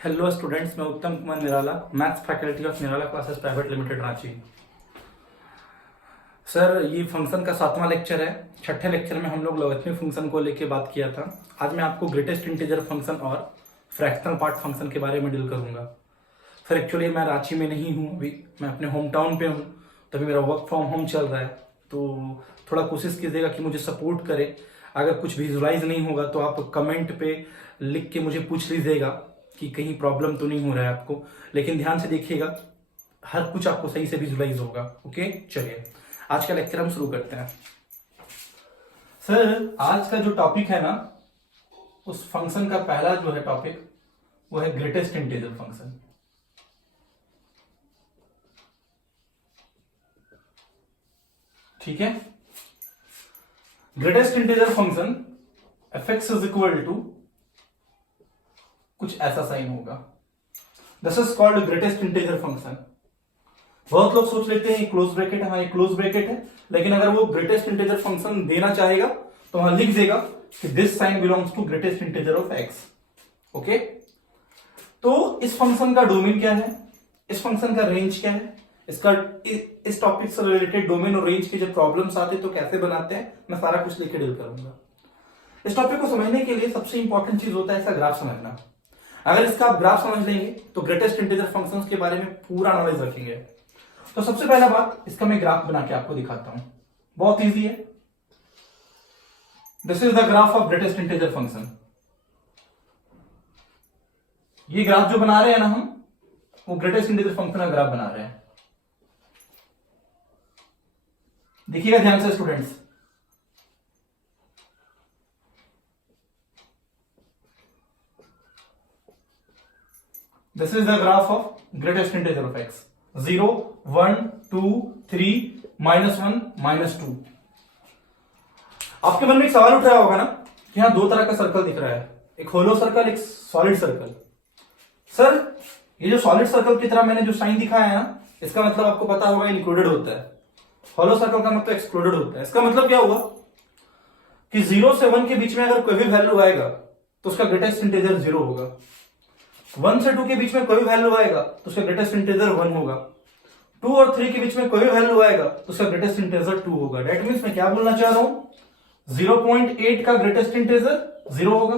Hello students, मैं Uttam Kumar Nirala, maths faculty of Nirala classes private limited Ranchi. Sir, ये function का 7वां लेक्चर है। छठे लेक्चर में हम लोग लॉगरिथमिक फंक्शन को लेके बात किया था। आज मैं आपको ग्रेटेस्ट इंटीजर फंक्शन और फ्रैक्शनल पार्ट फंक्शन के बारे में डील करूंगा। सर, एक्चुअली मैं रांची में नहीं हूँ, अभी मैं अपने होम टाउन पे हूँ, तो अभी मेरा वर्क फ्रॉम होम चल रहा है। तो थोड़ा कोशिश कीजिएगा कि मुझे सपोर्ट करे। अगर कुछ विजुलाइज नहीं होगा तो आप कमेंट पे लिख के मुझे पूछ लीजिएगा कि कहीं प्रॉब्लम तो नहीं हो रहा है आपको, लेकिन ध्यान से देखिएगा, हर कुछ आपको सही से विजुलाइज होगा। ओके, चलिए आज का लेक्चर हम शुरू करते हैं। सर, आज का जो टॉपिक है ना, उस फंक्शन का पहला जो है टॉपिक वो है ग्रेटेस्ट इंटीजर फंक्शन। ठीक है, greatest integer function fx is equal to कुछ ऐसा साइन होगा। This is called greatest integer function. बहुत लोग सोच लेते हैं क्लोज ब्रैकेट है, हाँ ये क्लोज ब्रैकेट है, लेकिन अगर वो ग्रेटेस्ट इंटीजर फंक्शन देना चाहेगा तो वहां लिख देगा कि this sign belongs to greatest integer of x. Okay, तो इस फंक्शन का डोमेन क्या है, इस फंक्शन का रेंज क्या है, इसका इस टॉपिक से रिलेटेड डोमेन और रेंज के जब प्रॉब्लम्स आते हैं तो कैसे बनाते हैं, मैं सारा कुछ लेके डील करूंगा। इस टॉपिक को समझने के लिए सबसे इंपॉर्टेंट चीज होता है इसका ग्राफ समझना। अगर इसका आप ग्राफ समझ लेंगे तो ग्रेटेस्ट इंटीजर फंक्शंस के बारे में पूरा नॉलेज रखेंगे। तो सबसे पहला बात, इसका मैं ग्राफ बना के आपको दिखाता हूं, बहुत इजी है। This is the graph of greatest integer function. ये ग्राफ जो बना रहे हैं ना हम, वो ग्रेटेस्ट इंटीजर फंक्शन का ग्राफ बना रहे हैं। देखिएगा ध्यान से students, this is the graph of greatest integer of x. 0, 1, 2, 3, -1, -2। आपके मन में एक सवाल उठ रहा होगा ना कि यहां दो तरह का सर्कल दिख रहा है, एक होलो सर्कल, एक सॉलिड सर्कल। सर, ये जो सॉलिड सर्कल की तरह मैंने जो साइन दिखाया है ना, इसका मतलब आपको पता होगा इंक्लूडेड होता है। होलो सर्कल का मतलब एक्सक्लूडेड होता है। इसका मतलब क्या हुआ कि 0 से 1 के बीच में अगर कोई भी वैल्यू आएगा तो उसका ग्रेटेस्ट इंटीजर 0 होगा। 1 से 2 के बीच में कोई भी वैल्यू आएगा तो उसका ग्रेटेस्ट इंटीजर 1 होगा। 2 और 3 के बीच में कोई भी वैल्यू आएगा तो उसका ग्रेटेस्ट इंटीजर 2 होगा। दैट मींस मैं क्या बोलना चाह रहा हूं, 0.8 का ग्रेटेस्ट इंटीजर 0 होगा,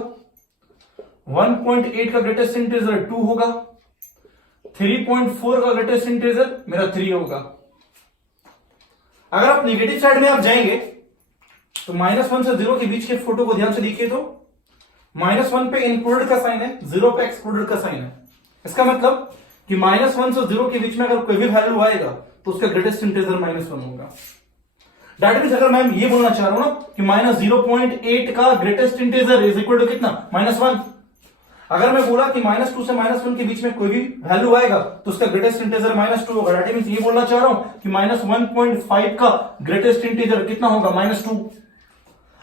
1.8 का ग्रेटेस्ट इंटीजर 2 होगा, 3.4 का ग्रेटेस्ट इंटीजर मेरा 3 होगा। अगर आप निगेटिव साइड में आप जाएंगे तो -1 से 0 के बीच के फोटो को ध्यान से देखिए तो -1 पे इंक्लूडेड का साइन है, 0 पे एक्सक्लूडेड का साइन है। इसका मतलब कि -1 से 0 के बीच में अगर कोई भी वैल्यू आएगा तो उसका ग्रेटेस्ट इंटीजर -1 होगा। दैट मींस अगर मैं ये बोलना चाह रहा हूं ना कि -0.8 का greatest integer is equal to कितना, -1। अगर मैं बोला कि -2 से -1 के बीच में कोई भी वैल्यू आएगा तो उसका ग्रेटेस्ट इंटीजर -2 होगा। दैट मींस ये बोलना चाह रहा हूं कि -1.5 का ग्रेटेस्ट इंटीजर कितना होगा, -2।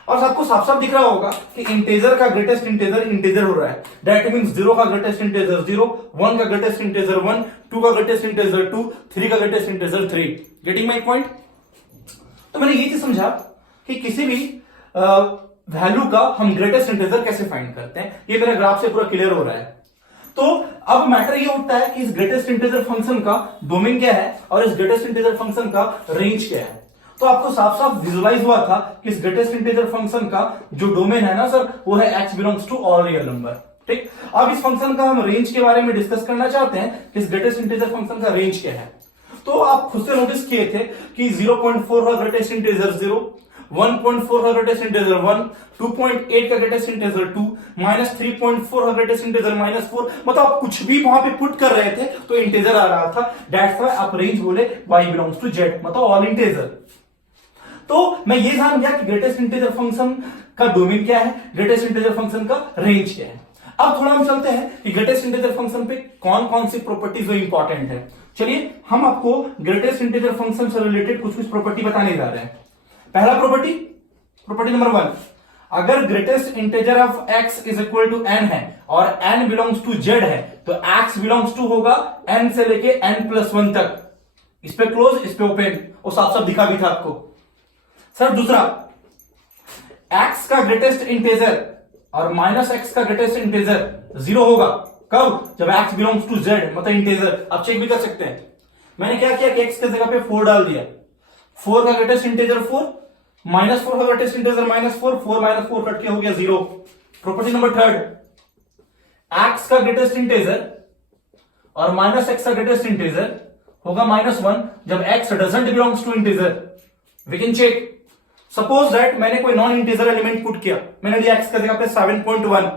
और आपको साफ साफ दिख रहा होगा कि इंटीजर का ग्रेटेस्ट इंटीजर इंटीजर हो रहा है। दैट मींस 0 का ग्रेटेस्ट इंटीजर 0, 1 का ग्रेटेस्ट इंटीजर 1, 2 का ग्रेटेस्ट इंटीजर 2, 3 का greatest integer 3। Getting my point? तो मैंने ये चीज समझा कि किसी भी वैल्यू का हम ग्रेटेस्ट इंटीजर कैसे फाइंड करते हैं। ये मेरा ग्राफ से पूरा क्लियर हो रहा है। तो अब मैटर ये उठता है कि इस ग्रेटेस्ट इंटीजर फंक्शन का डोमेन क्या है और इस ग्रेटेस्ट इंटीजर फंक्शन का रेंज क्या है। तो आपको साफ साफ विजुलाइज हुआ था कि इस ग्रेटेस्ट इंटीजर फंक्शन का जो डोमेन है ना सर, वो है x belongs to all real number. ठीक, अब इस फंक्शन का हम रेंज के बारे में डिस्कस करना चाहते हैं कि इस ग्रेटेस्ट इंटीजर फंक्शन का रेंज क्या है। तो आप खुद से नोटिस किए थे कि 0.4 का ग्रेटेस्ट इंटीजर 0, 1.4 का ग्रेटेस्ट इंटीजर 1, 2.8 का ग्रेटेस्ट इंटीजर 2, -3.4 का ग्रेटेस्ट इंटीजर -4। मतलब आप कुछ भी वहां पे पुट कर रहे थे तो इंटीजर आ रहा था। दैट्स व्हाई आप रेंज बोले y बिलोंग्स टू z, मतलब ऑल इंटीजर। तो मैं ये जान गया कि ग्रेटेस्ट इंटीजर फंक्शन का डोमेन क्या है, ग्रेटेस्ट इंटीजर फंक्शन का रेंज क्या है। अब थोड़ा हम चलते हैं कि ग्रेटेस्ट इंटीजर फंक्शन पे कौन कौन सी प्रॉपर्टीज जो इंपॉर्टेंट है। चलिए हम आपको ग्रेटेस्ट इंटीजर फंक्शन से रिलेटेड कुछ प्रॉपर्टी बताने जा रहे हैं। पहला प्रॉपर्टी नंबर 1, अगर greatest integer of x is equal to n है और n बिलोंग्स टू z है तो x बिलोंग्स टू होगा n से लेके n+1 तक। इस पे क्लोज, इस पे ओपन, और साफ साफ दिखा भी था आपको। सर दूसरा, x का ग्रेटेस्ट इंटीजर और -x का ग्रेटेस्ट इंटीजर 0 होगा कब? जब x बिलोंग्स टू z, मतलब इंटीजर। आप चेक भी कर सकते हैं। मैंने क्या किया कि x की जगह पे 4 डाल दिया। 4 का ग्रेटेस्ट इंटीजर 4, -4 का ग्रेटेस्ट इंटीजर -4, 4 माइनस 4 कट के हो गया 0। प्रॉपर्टी नंबर थर्ड, x का ग्रेटेस्ट इंटीजर और -x का ग्रेटेस्ट इंटीजर होगा -1 जब x doesn't belongs to integer. We can check. Suppose that मैंने कोई नॉन इंटीजर एलिमेंट पुट किया, मैंने लिया x की जगह पे 7.1,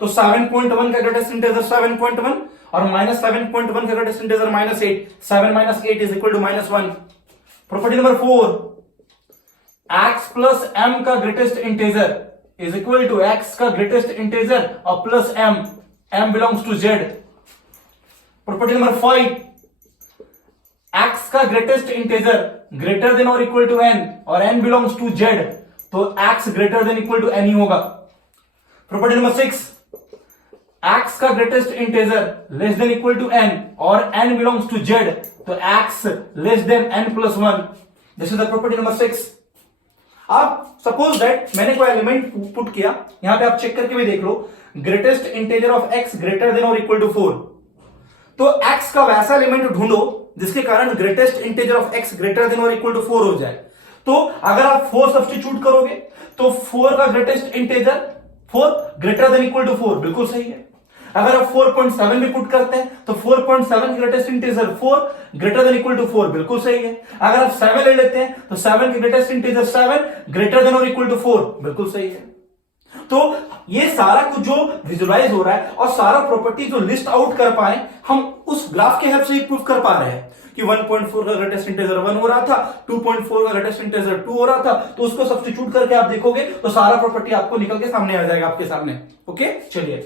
तो 7.1 का ग्रेटेस्ट इंटीजर 7.1 और -7.1 का greatest integer -8, 7 - 8 is equal to -1। Property number 4, x plus m का greatest integer is equal to x का ग्रेटेस्ट इंटीजर और plus m belongs to z। Property number 5, x का ग्रेटेस्ट इंटीजर ग्रेटर देन और equal to n और n belongs to z, तो x greater than equal to n ही होगा। Property number 6, x का greatest integer less than equal to n और n belongs to z, तो x less than n plus 1। This is the property number 6। आप suppose that मैंने कोई element put किया, यहां पे आप चेक करके भी देख लो, greatest integer of x greater than और इक्वल टू 4, तो x का वैसा एलिमेंट ढूंढो जिसके कारण greatest integer of x greater than और इक्वल टू 4 हो जाए। तो अगर आप 4 सब्स्टिट्यूट करोगे तो 4 का greatest integer 4 greater than equal to 4, बिल्कुल सही है। अगर आप 4.7 भी पुट करते हैं तो 4.7 greatest integer 4 greater than equal to 4, बिल्कुल सही है। अगर आप 7 ले लेते हैं तो 7 की ग्रेटेस्ट इंटीजर 7 ग्रेटर देन और इक्वल टू 4, बिल्कुल सही है। तो ये सारा कुछ जो विजुलाइज हो रहा है और सारा प्रॉपर्टी जो लिस्ट आउट कर पाए हम उस ग्राफ के हेल्प से प्रूफ कर पा रहे हैं कि 1.4 का ग्रेटेस्ट इंटीजर 1 हो रहा था, 2.4 का ग्रेटेस्ट इंटीजर 2 हो रहा था, तो उसको सब्स्टिट्यूट करके आप देखोगे तो सारा प्रॉपर्टी आपको निकल के सामने आ जाएगा आपके सामने। ओके, चलिए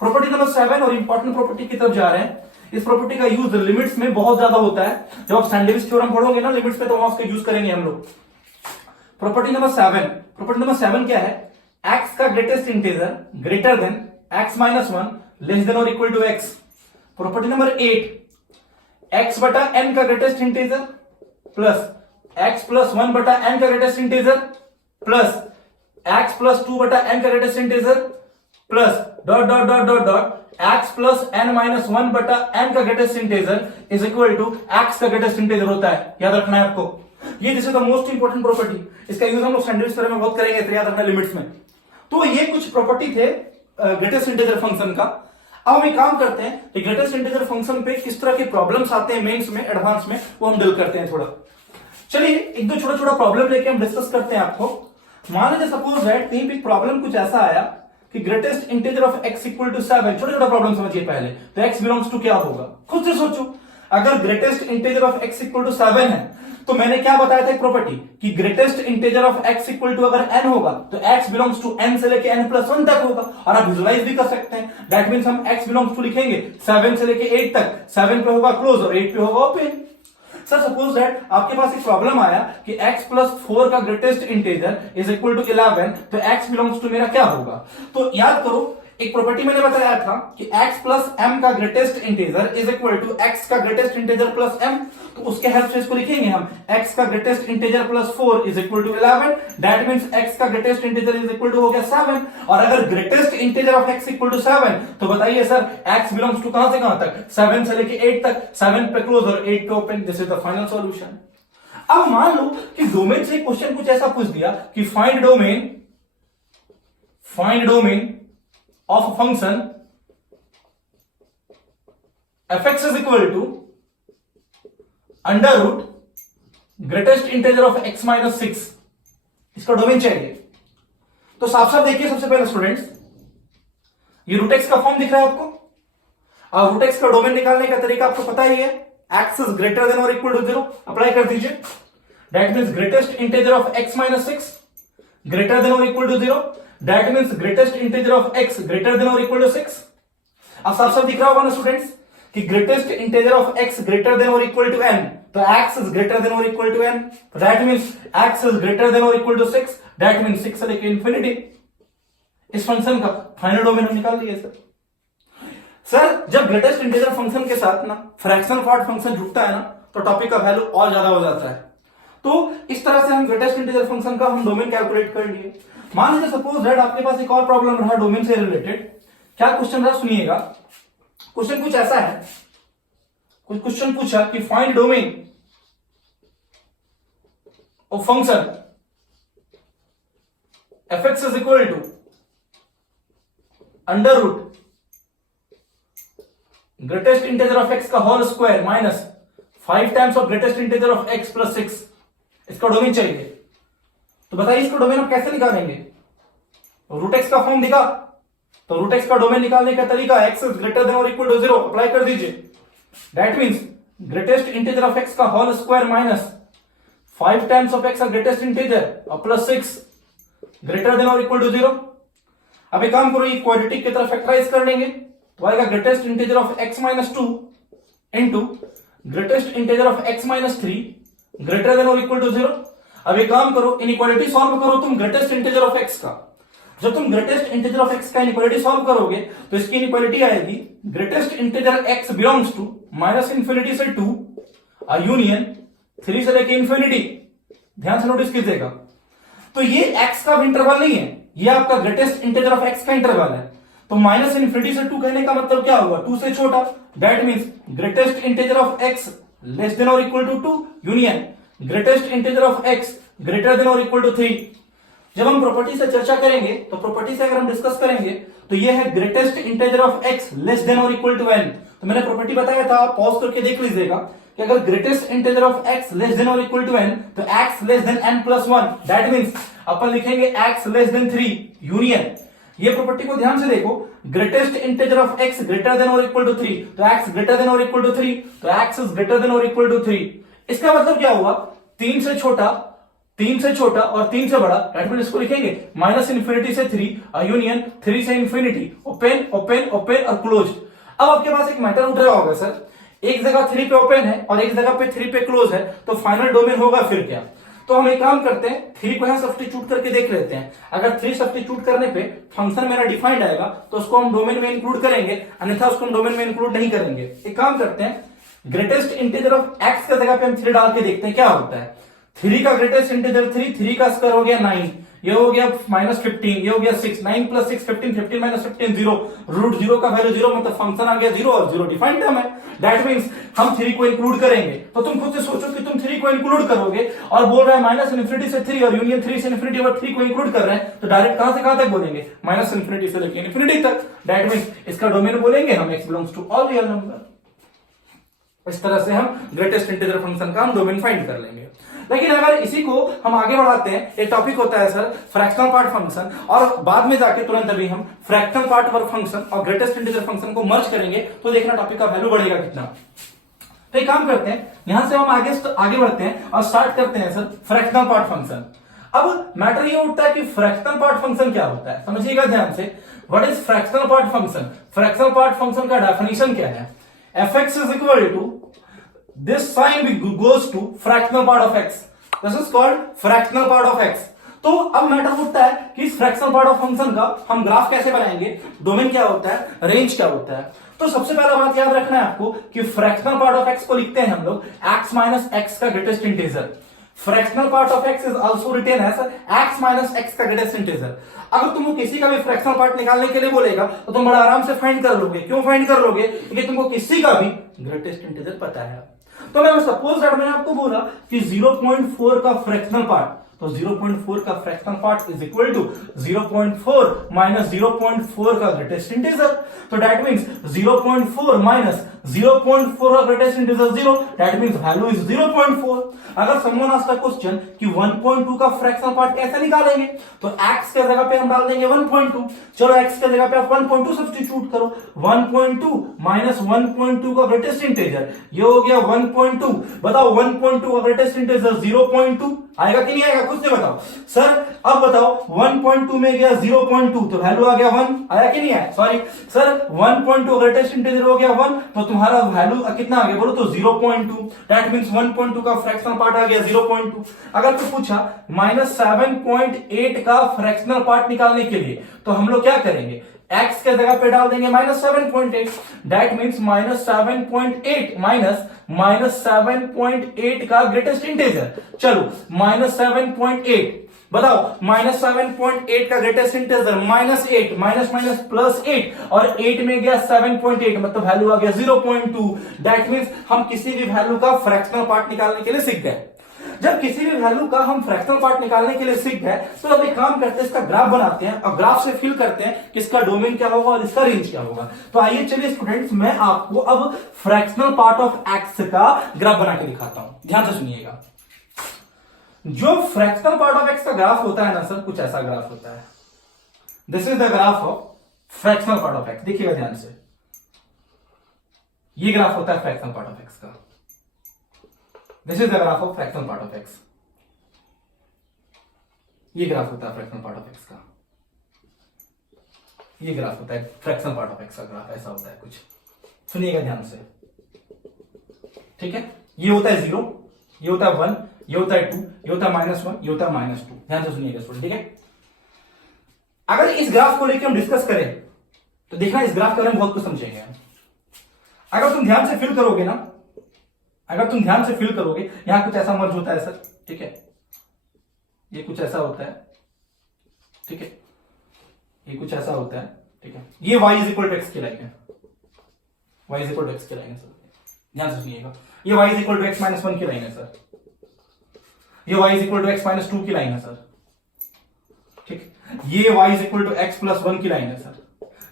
प्रॉपर्टी नंबर 7 और इंपॉर्टेंट प्रॉपर्टी की तरफ जा रहे हैं। इस प्रॉपर्टी का यूज लिमिट्स में बहुत ज्यादा होता है। जब आप सैंडविच थ्योरम पढ़ोगे ना लिमिट्स में, तो वहां उसका यूज करेंगे हम लोग। प्रॉपर्टी नंबर 7, प्रॉपर्टी नंबर 7 क्या है? x का greatest integer greater than x minus 1 less than और equal to x। Property number 8, x बटा n का greatest integer plus x plus 1 बटा n का greatest integer plus x plus 2 बटा n का greatest integer plus dot dot dot dot dot x plus n minus 1 बटा n का greatest integer is equal to x का greatest integer होता है। याद रखना है आपको, ये this is the most important property. इसका यूज हम लोग सैंडविच थ्योरम में बहुत करेंगे, तो याद रखना लिमिट्स में। तो ये कुछ प्रॉपर्टी थे ग्रेटेस्ट इंटीजर फंक्शन का। अब हम एक काम करते हैं कि ग्रेटेस्ट इंटीजर फंक्शन पे किस तरह के प्रॉब्लम्स आते हैं मेंस में, एडवांस में, वो हम डील करते हैं थोड़ा। चलिए एक दो छोटा छोटा प्रॉब्लम लेके हम डिस्कस करते हैं आपको। मान लीजिए सपोज दैट कहीं पे प्रॉब्लम कुछ ऐसा आया कि greatest integer of x equal to 7। छोटा छोटा प्रॉब्लम समझिए पहले, तो x बिलोंग्स टू क्या होगा खुद से सोचो। अगर greatest integer of x equal to 7 है तो मैंने क्या बताया था एक प्रॉपर्टी कि greatest integer of x equal to अगर n होगा तो x बिलोंग्स टू n से लेके n प्लस 1 तक होगा। और आप विजुलाइज भी कर सकते हैं, दैट मींस हम x बिलोंग्स टू लिखेंगे 7 से लेके 8 तक, 7 पे होगा क्लोज और 8 पे होगा ओपन। सर सपोज दैट आपके पास एक प्रॉब्लम आया कि x प्लस 4 का greatest integer is equal to 11, तो x बिलोंग्स टू मेरा क्या होगा? तो याद करो एक प्रॉपर्टी मैंने बताया था कि x प्लस m का greatest integer is equal to x का ग्रेटेस्ट इंटीजर प्लस m। तो उसके हेल्प से इसको लिखेंगे हम x का greatest integer plus 4 is equal to 11, that means x का greatest integer is equal to हो गया 7। और अगर greatest integer of x equal to 7 तो बताइए सर x बिलोंग्स टू कहां से कहां तक? 7 से लेके 8 तक, 7 पे क्लोज और 8 पे open. This is the final solution. अब मान लो कि डोमेन से क्वेश्चन कुछ ऐसा पूछ दिया कि find domain of a function fx is equal to under root greatest integer of x minus 6। इसका डोमेन चाहिए। तो साफ साफ देखिए सबसे पहले स्टूडेंट्स, ये रूट एक्स का फॉर्म दिख रहा है आपको। और रूट एक्स का डोमेन निकालने का तरीका आपको पता ही है, एक्स इज ग्रेटर देन और इक्वल टू 0 अप्लाई कर दीजिए। That means greatest integer of x minus 6 greater than और equal to 0, that means greatest integer of x greater than और इक्वल टू 6। अब साफ साफ दिख रहा होगा ना स्टूडेंट्स कि greatest integer of x greater than और इक्वल टू n, तो x इज ग्रेटर देन और equal to n, that means x is greater than और इक्वल टू 6, दैट मीन्स 6 से लेकर इंफिनिटी। इस फंक्शन का फाइनल डोमेन हम निकाल दिए सर। जब ग्रेटेस्ट इंटीजर फंक्शन के साथ ना फ्रैक्शनल पार्ट फंक्शन जुड़ता है ना तो टॉपिक का वैल्यू और ज्यादा हो जाता है। तो इस तरह से हम ग्रेटेस्ट इंटीजर फंक्शन का हम डोमेन कैलकुलेट कर लिए। मान लीजिए सपोज दैट आपके पास एक और प्रॉब्लम रहा डोमेन से रिलेटेड। क्या क्वेश्चन रहा सुनिएगा। क्वेश्चन कुछ ऐसा है, कुछ क्वेश्चन पूछा कि find domain of function fx is equal to under root greatest integer of x का whole square minus 5 times of greatest integer of x plus 6, इसका डोमेन चाहिए। तो बताइए इसका डोमेन हम कैसे निकालेंगे? रूट एक्स का फॉर्म दिखा, तो रूट एक्स का डोमेन निकालने का तरीका x इज ग्रेटर देन और इक्वल टू 0 अप्लाई कर दीजिए। That means greatest integer of x का whole square minus 5 times of x का ग्रेटेस्ट इंटीजर और प्लस 6 ग्रेटर देन और इक्वल टू 0। अब एक काम करो, ये क्वाड्रेटिक की तरफ फैक्टराइज कर लेंगे तो आएगा greatest integer of x minus 2 into greatest integer of x minus 3 greater than और इक्वल टू 0। अब एक काम करो, इनइक्वालिटी सॉल्व करो तुम ग्रेटेस्ट इंटीजर ऑफ x का। जब तुम ग्रेटेस्ट इंटीजर ऑफ x का इनइक्वालिटी सॉल्व करोगे तो इसकी इनइक्वालिटी आएगी greatest integer x belongs to minus infinity से 2 यूनियन 3 से लेके इंफिनिटी। ध्यान से नोटिस कीजिएगा, तो ये x का इंटरवल नहीं है, ये आपका ग्रेटेस्ट इंटीजर ऑफ x का इंटरवल है। तो माइनस इंफिनिटी से 2 कहने का मतलब क्या हुआ? 2 से छोटा। That means greatest integer of x less than और equal to 2 union greatest integer of x greater than और इक्वल टू 3। जब हम प्रॉपर्टी से चर्चा करेंगे तो प्रॉपर्टी से अगर हम डिस्कस करेंगे तो ये है greatest integer of x less than और इक्वल टू n। तो मैंने प्रॉपर्टी बताया था, आप पॉज करके देख लीजिएगा कि अगर greatest integer of x less than और इक्वल टू n तो x less than n plus 1। That means अपन लिखेंगे x लेस देन 3 यूनियन। ये प्रॉपर्टी को ध्यान से देखो, greatest integer of x greater than और इक्वल टू 3 तो x ग्रेटर देन और इक्वल टू 3 तो x इज ग्रेटर देन और इक्वल टू 3। इसका मतलब क्या हुआ? 3 से छोटा और 3 से बड़ा। दैट मींस इसको लिखेंगे माइनस इंफिनिटी से 3 यूनियन 3 से इंफिनिटी, ओपन ओपन ओपन और क्लोज। अब आपके पास एक मैटर उठ रहा होगा, सर एक जगह 3 पे ओपन है और एक जगह पे 3 पे क्लोज है, तो फाइनल डोमेन होगा फिर क्या? तो हम एक काम करते हैं, 3 को यहां सब्स्टिट्यूट करके देख लेते हैं। अगर 3 सब्स्टिट्यूट करने पे फंक्शन मेरा डिफाइंड आएगा तो उसको हम डोमेन में इंक्लूड करेंगे, अन्यथा उसको हम डोमेन में इंक्लूड नहीं करेंगे। एक काम करते हैं, ग्रेटेस्ट इंटीजर ऑफ x का जगह पे हम 3 डाल के देखते हैं क्या होता है। 3 का ग्रेटेस्ट इंटीजर 3 का स्क्वायर हो गया 9, ये हो गया माइनस 15, ये हो गया 6, 9 प्लस 6 15, 15 माइनस 15 0, रूट 0 का वैल्यू 0 मतलब फंक्शन आ गया 0 और 0 डिफाइंड टर्म है। दैट मींस हम 3 को इंक्लूड करेंगे। तो तुम खुद से सोचो कि तुम 3 को इंक्लूड करोगे और बोल रहे हैं माइनस इंफिनिटी से 3 और यूनियन 3 से इंफिनिटी और 3 को इंक्लूड कर रहे हैं, तो डायरेक्ट कहां से कहां तक बोलेंगे? माइनस इंफिनिटी से लेकर इंफिनिटी तक। दैट मींस इसका डोमेन बोलेंगे हम x belongs to all real number. इस तरह से हम ग्रेटेस्ट इंटीजर फंक्शन का हम डोमेन फाइंड कर लेंगे। लेकिन अगर इसी को हम आगे बढ़ाते हैं, एक टॉपिक होता है सर फ्रैक्शनल पार्ट फंक्शन, और बाद में जाके तुरंत अभी हम फ्रैक्शनल पार्ट वर्क फंक्शन और ग्रेटेस्ट इंटीजर फंक्शन को मर्ज करेंगे, तो देखना टॉपिक का वैल्यू बढ़ेगा कितना। तो एक काम करते हैं, यहां से हम आगे बढ़ते हैं और स्टार्ट करते हैं सर फ्रैक्शनल पार्ट फंक्शन। अब मैटर ये उठता है कि फ्रैक्शनल पार्ट फंक्शन क्या होता है, समझिएगा ध्यान से। What is fractional part function? Fractional part function का डेफिनेशन क्या है? fx is equal to this sign goes to fractional part of x. This is called fractional part of x. तो अब मैटर उठता है कि इस फ्रैक्शनल पार्ट ऑफ फंक्शन का हम ग्राफ कैसे बनाएंगे, डोमेन क्या होता है, रेंज क्या होता है। तो सबसे पहला बात याद रखना है आपको कि फ्रैक्शनल पार्ट ऑफ x को लिखते हैं हम लोग x माइनस x का greatest integer. Fractional part of x is also written as x minus x का ग्रेटेस्ट इंटीजर। अगर तुमको किसी का भी फ्रैक्शनल पार्ट निकालने के लिए बोलेगा तो तुम बड़ा आराम से फाइंड कर लोगे। क्यों फाइंड कर लोगे? क्योंकि तुमको किसी का भी ग्रेटेस्ट इंटीजर पता है। तो मैं सपोज दैट मैंने आपको बोला कि 0.4 का फ्रैक्शनल पार्ट, तो 0.4 का fractional part is equal to 0.4 minus 0.4 का ग्रेटेस्ट इंटीजर। तो दैट मींस 0.4 माइनस 0.4 का greatest integer 0, that means value is 0.4। अगर समवन आस्क्ड अ क्वेश्चन कि 1.2 का फ्रैक्शनल पार्ट कैसे निकालेंगे, तो x के जगह पे हम डाल देंगे 1.2। चलो x के जगह पे आप 1.2 सब्स्टिट्यूट करो। 1.2 माइनस 1.2 का ग्रेटेस्ट इंटीजर, ये हो गया 1.2। बताओ 1.2 का ग्रेटेस्ट इंटीजर 0.2 आएगा कि नहीं आएगा? खुद से बताओ सर। अब बताओ 1.2 में गया 0.2 तो वैल्यू आ गया 1, आया कि नहीं आया? सॉरी सर 1.2 ग्रेटेस्ट इंटीजर हो गया 1, तो तुम्हारा वैल्यू कितना आ गया बोलो? तो 0.2। दैट मींस 1.2 का फ्रैक्शनल पार्ट आ गया 0.2। अगर तो पूछा माइनस 7.8 का फ्रैक्शनल पार्ट निकालने के लिए, तो हम लोग क्या करेंगे? x के जगह पे डाल देंगे minus 7.8। That means minus 7.8 minus 7.8 का ग्रेटेस्ट इंटीजर। चलो माइनस 7.8 बताओ -7.8 का ग्रेटेस्ट इंटीजर -8 माइनस माइनस +8 और 8 में गया 7.8 मतलब वैल्यू आ गया 0.2। दैट मींस हम किसी भी वैल्यू का फ्रैक्शनल पार्ट निकालने के लिए सीख गए। जब किसी भी वैल्यू का हम फ्रैक्शनल पार्ट निकालने के लिए सीख गए तो अब एक काम करते हैं, इसका ग्राफ बनाते हैं और ग्राफ से फिल करते हैं कि इसका डोमेन क्या होगा और इसका रेंज क्या होगा। तो आइए चलिए स्टूडेंट्स, मैं आपको अब फ्रैक्शनल पार्ट ऑफ एक्स का ग्राफ बना के दिखाता हूं। ध्यान से सुनिएगा। जो फ्रैक्शनल पार्ट ऑफ एक्स का ग्राफ होता है ना सर, कुछ ऐसा ग्राफ होता है। This is the graph of fractional part of x. देखिएगा ध्यान से, ये ग्राफ होता है फ्रैक्शनल पार्ट ऑफ एक्स का। This is the graph of fractional part of x. ये ग्राफ होता है फ्रैक्शनल पार्ट ऑफ एक्स का। ये ग्राफ होता है फ्रैक्शनल पार्ट ऑफ एक्स का ग्राफ। ऐसा होता है कुछ, सुनिएगा ध्यान से, ठीक है। ये होता है 0, ये होता है 1, ये होता है 2, ये होता है -1, ये होता है -2। ध्यान से सुनिएगा स्टूडेंट, ठीक है। अगर इस ग्राफ को लेकर हम डिस्कस करें तो देखना, इस ग्राफ के बारे में बहुत कुछ समझेंगे। अगर तुम ध्यान से फिल करोगे ना, अगर तुम ध्यान से फिल करोगे, यहां कुछ ऐसा मर्ज होता है सर, ठीक है। ये कुछ ऐसा होता है, ठीक है। ये कुछ ऐसा होता है, ठीक है। ये y = x की लाइन है, y = x की लाइन है सर। ध्यान से सुनिएगा, ये y = x - 1 की लाइन है सर। ये y = x - 2 की लाइन है सर, ठीक। ये y = x + 1 की लाइन है सर।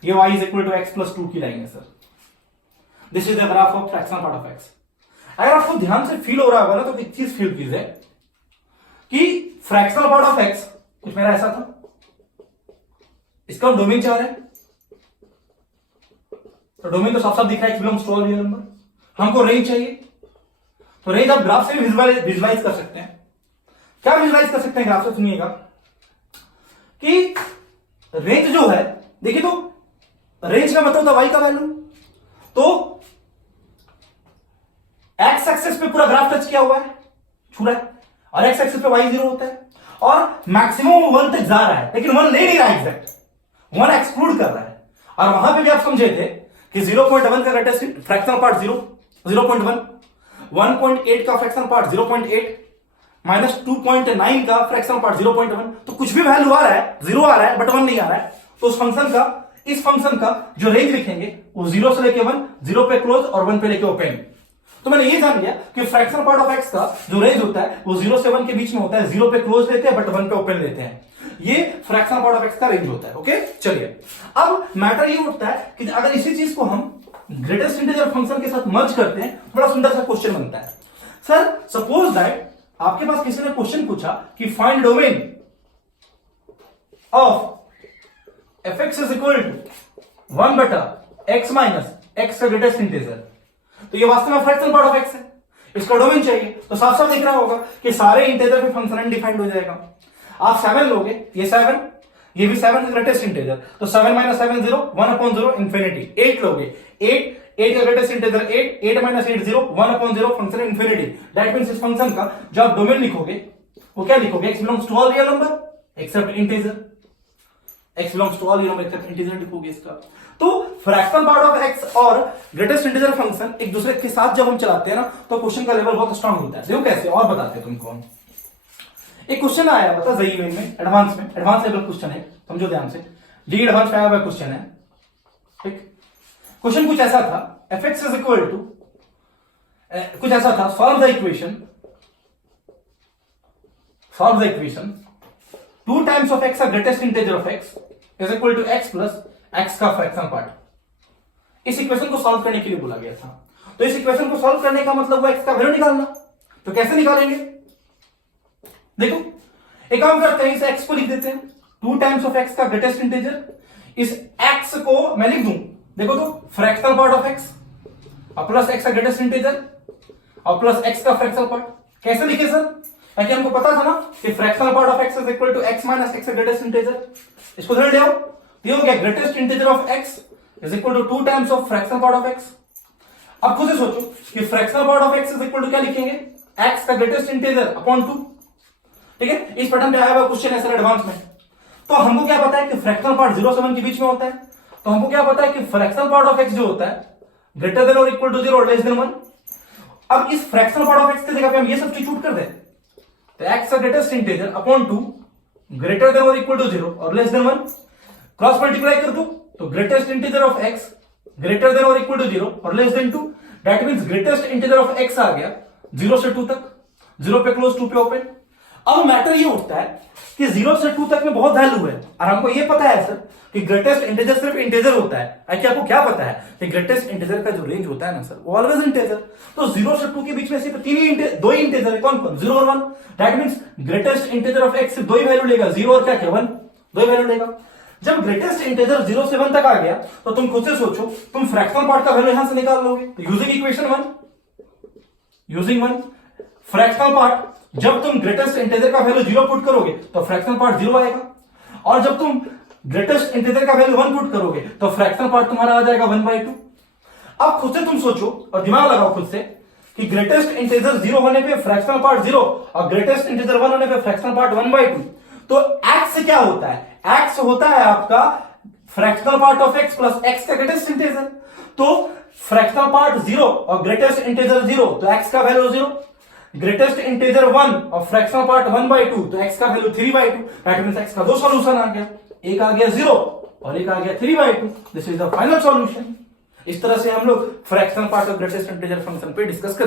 ये y = x + 2 की लाइन है sir. This is the graph of fractional part of x। अगर आपको ध्यान से फील हो रहा होगा ना, तो एक चीज फील कीजिए कि फ्रैक्शनल पार्ट ऑफ x कुछ मेरा ऐसा था, इसका डोमेन 4 है, तो डोमेन तो साफ साफ दिख रहा है, belongs to all real number. हमको रेंज चाहिए, तो रेंज आप ग्राफ से भी विजुलाइज कर सकते हैं। क्या विजुलाइज कर सकते हैं ग्राफ से? सुनिएगा कि रेंज जो है, देखिए तो रेंज का मतलब होता है y का वैल्यू। तो एक्स एक्सेस पे पूरा ग्राफ टच किया हुआ है, छू रहा है, और एक्स एक्सेस पे y 0 होता है, और मैक्सिमम 1 तक जा रहा है, लेकिन 1 ले नहीं रहा है, एग्जैक्ट 1 एक्सक्लूड कर रहा है। और वहां पे भी आप समझे थे कि 0.1 का ग्रेटेस्ट फ्रैक्शनल पार्ट 0.1, 1.8 का फ्रैक्शनल पार्ट 0.8, -2.9 का फ्रैक्शनल पार्ट 0.1। तो कुछ भी वैल्यू आ रहा है, 0 आ रहा है बट 1 नहीं आ रहा है, तो उस फंक्शन का, इस फंक्शन का जो रेंज लिखेंगे वो 0 से लेके 1, 0 पे क्लोज और 1 पे लेके ओपन। तो मैंने ये जान लिया कि फ्रैक्शनल पार्ट ऑफ एक्स का जो रेंज होता है वो 0 से 1 के बीच में होता है। 0 पे क्लोज लेते हैं बट 1 पे ओपन लेते हैं। ये फ्रैक्शनल पार्ट ऑफ एक्स का रेंज होता है। ओके, चलिए अब मैटर ये उठता है कि अगर इसी चीज को हम ग्रेटेस्ट इंटीजर फंक्शन के साथ मर्ज करते हैं, बड़ा सुंदर सा क्वेश्चन बनता है। सर सपोज दैट आपके पास किसी ने क्वेश्चन पूछा कि find domain of fx is equal to 1/x minus x का ग्रेटेस्ट इंटीजर। तो ये वास्तव में फ्रैक्शनल पार्ट ऑफ x है, इसका डोमेन चाहिए। तो साफ साफ दिख रहा होगा कि सारे इंटीजर पे फंक्शन अनडिफाइंड हो जाएगा। आप 7 लोगे, ये 7, ये भी 7 ग्रेटेस्ट इंटीजर, तो 7 - 7 0, 1/0 इंफिनिटी। 8 लोगे, 8 का greatest integer 8, 8 - 8 0, 1/0 function infinity. That means इस फंक्शन का जो आप डोमेन लिखोगे वो क्या लिखोगे? x belongs to all real number except integer. x belongs to all real number except integer लिखोगे इसका। तो फ्रैक्शनल पार्ट ऑफ x और ग्रेटेस्ट इंटीजर फंक्शन एक दूसरे के साथ जब हम चलाते हैं ना, तो क्वेश्चन का लेवल बहुत स्ट्रांग होता है। देखो कैसे, और बताते हैं तुमको। एक क्वेश्चन आया बता जेईई मेन में, एडवांस लेवल क्वेश्चन है, समझो ध्यान से। जेईई एडवांस में आया हुआ क्वेश्चन है, ठीक। क्वेश्चन कुछ ऐसा था, fx इज इक्वल टू, कुछ ऐसा था, solve the equation 2 times of x का greatest integer of x is equal to x plus x का फ्रैक्शनल पार्ट। इस इक्वेशन को सॉल्व करने के लिए बोला गया था। तो इस इक्वेशन को सॉल्व करने का मतलब हुआ x का वैल्यू निकालना। तो कैसे निकालेंगे? देखो एक काम करते हैं, इस x को लिख देते हैं 2 टाइम्स ऑफ x का ग्रेटेस्ट इंटीजर। इस x को मैं लिख दूं, देखो तो फ्रैक्शनल पार्ट ऑफ x और प्लस x का ग्रेटेस्ट इंटीजर और प्लस x का फ्रैक्शनल पार्ट। कैसे लिखे सर? ताकि हमको पता था ना कि fractional part of x is equal to x minus x का ग्रेटेस्ट इंटीजर। इसको धर ले आओ, ये हो गया greatest integer of x is equal to 2 times of fractional part of x। अब खुद से सोचो कि fractional part of x is equal to क्या लिखेंगे? x का ग्रेटेस्ट इंटीजर अपॉन 2, ठीक है। इस पैटर्न पे आया हुआ क्वेश्चन है सर एडवांस में। तो हमको क्या पता है कि फ्रैक्शनल पार्ट 0 से 1 के बीच में होता है। तो हमको क्या पता है कि फ्रैक्शनल पार्ट ऑफ x जो होता है ग्रेटर देन और इक्वल टू 0 और लेस देन 1। अब इस फ्रैक्शनल पार्ट ऑफ x की जगह पे हम ये सब्स्टिट्यूट कर दें, तो x का greatest integer upon 2 greater than और इक्वल टू 0 और लेस देन 1, क्रॉस मल्टीप्लाई कर दो तो greatest integer of x greater than और इक्वल टू 0 और less than 2, that means greatest integer of x आ गया 0 से 2 तक, 0 पे क्लोज 2 पे ओपन। अब मैटर ये उठता है कि 0 से 2 तक में बहुत वैल्यू है और हमको ये पता है सर कि ग्रेटेस्ट इंटीजर सिर्फ इंटीजर होता है। कि आपको क्या पता है कि ग्रेटेस्ट इंटीजर का जो रेंज होता है ना सर वो ऑलवेज इंटीजर। तो 0 से 2 के बीच में सिर्फ दो ही इंटीजर है, कौन कौन, 0 और 1। That means greatest integer of x सिर्फ दो ही वैल्यू लेगा, 0 और क्या क्या 1, दो ही वैल्यू लेगा। जब ग्रेटेस्ट इंटीजर 0 से 1 तक आ गया तो तुम खुद से सोचो तुम फ्रैक्शनल पार्ट का वैल्यू यहां से निकाल लोगे। तो using equation 1, using 1 fractional part, जब तुम ग्रेटेस्ट इंटीजर का वैल्यू 0 पुट करोगे तो फ्रैक्शनल पार्ट 0 आएगा और जब तुम ग्रेटेस्ट इंटीजर का वैल्यू 1 पुट करोगे तो फ्रैक्शनल पार्ट तुम्हारा आ जाएगा 1/2। अब खुद से तुम सोचो और दिमाग लगाओ खुद से कि ग्रेटेस्ट इंटीजर 0 होने पे फ्रैक्शनल पार्ट 0 और ग्रेटेस्ट इंटीजर 1 होने पे फ्रैक्शनल पार्ट 1/2। तो x क्या होता है, x होता है आपका fractional part of x plus x का ग्रेटेस्ट इंटीजर। तो फ्रैक्शनल पार्ट 0 और ग्रेटेस्ट इंटीजर 0 तो x का वैल्यू 0, ग्रेटेस्ट इंटीजर 1 और फ्रैक्शनल पार्ट 1/2 तो x का वैल्यू 3/2। दैट मींस x का दो सॉल्यूशन आ गया, एक आ गया 0 और एक आ गया 3/2। This is the final solution. इस तरह से हम लोग fractional part of greatest integer function पे डिस्कस करते हैं।